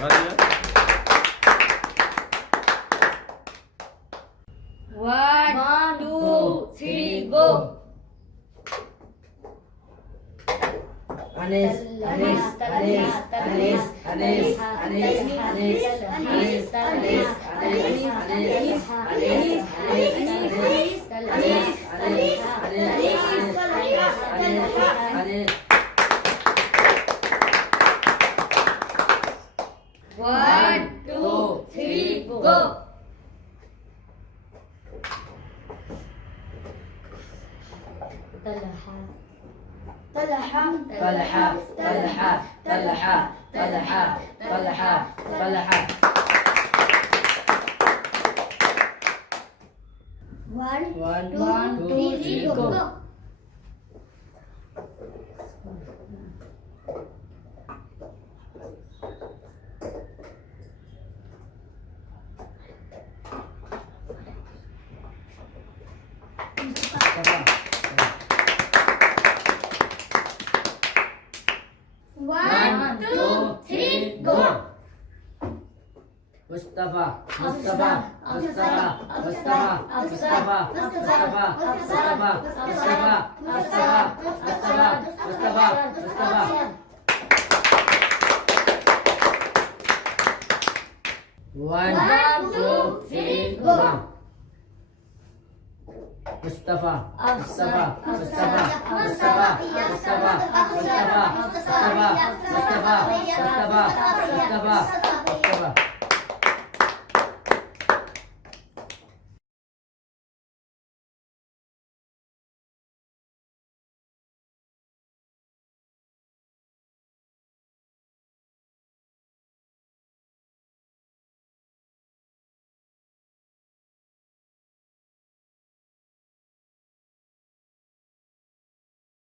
Hadi ya. One, two, three, go. Anis, Anis, Anis, Anis, Anis, Anis, Anis, Anis, Anis, Anis, Anis, Anis. One, two, three, go. طلحة طلحة طلحة طلحة طلحة طلحة طلحة. One, two, three, go. One, two, three, go. Mustafa, Mustafa, Mustafa, Mustafa, Mustafa, Mustafa, Mustafa, Mustafa, Mustafa, Mustafa, Mustafa, Mustafa. One, two, three, go. Mustafa, Mustafa, Mustafa, Mustafa, Mustafa, Mustafa, Mustafa, Mustafa, Mustafa, Mustafa, Mustafa.